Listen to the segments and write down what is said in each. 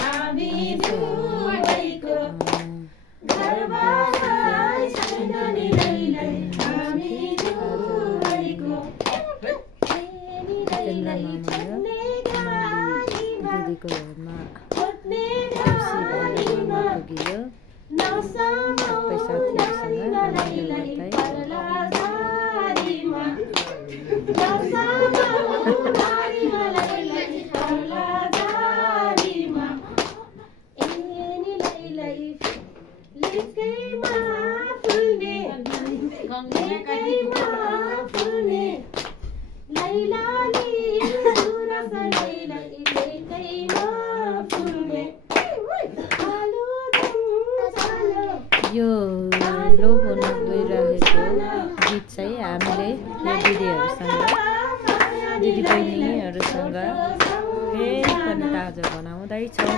हामी दुवैको घरबारै छैन नि लैलै हामी दुवैको दिदीको घरमा खोज्ने गाडीमा पुग्यो सबै साथीहरूसँग रमाइलो यो लोभो गइरहेको गीत चाहिँ हामीले यो दिदी बहिनीहरूसँग फेरि पनि ताजा बनाउँदैछौँ।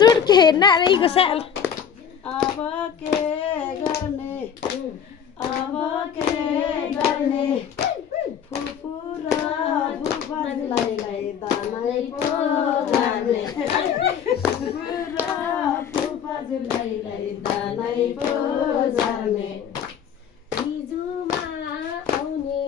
चुड्के हेर्न रहेको साल अब के गर्ने फुपू र फुपालाई दानै पो जाने फुपाजुलाई दानै पो जाने हिजोमा आउने